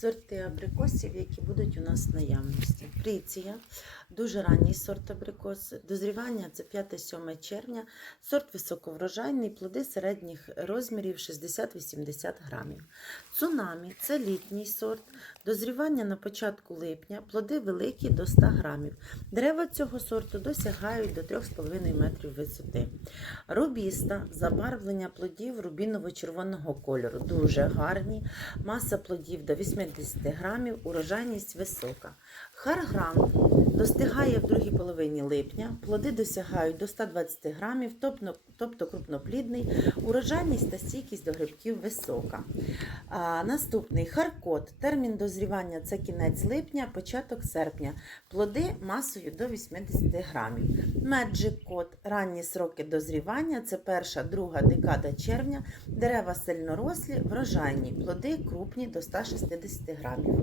сорти абрикосів, які будуть у нас в наявності. Приція, дуже ранній сорт абрикос. Дозрівання це 5-7 червня. Сорт високоврожайний, плоди середніх розмірів 60-80 грамів. Цунамі це літній сорт. Дозрівання на початку липня, плоди великі до 100 грамів. Дерева цього сорту досягають до 3,5 метрів висоти. Рубіста забарвлення плодів рубіново-червоного кольору. Дуже гарні. Маса плодів до 80 грамів, урожайність висока. Харграм достигає в другій половині липня, плоди досягають до 120 грамів, тобто, крупноплідний, урожайність та стійкість до грибків висока. А, наступний харкот. Термін дозрівання це кінець липня, початок серпня. Плоди масою до 80 грамів. Меджик кот. Ранні сроки дозрівання це перша, друга декада червня. Дерева сильнорослі, врожайні, плоди крупні до 160 грамів.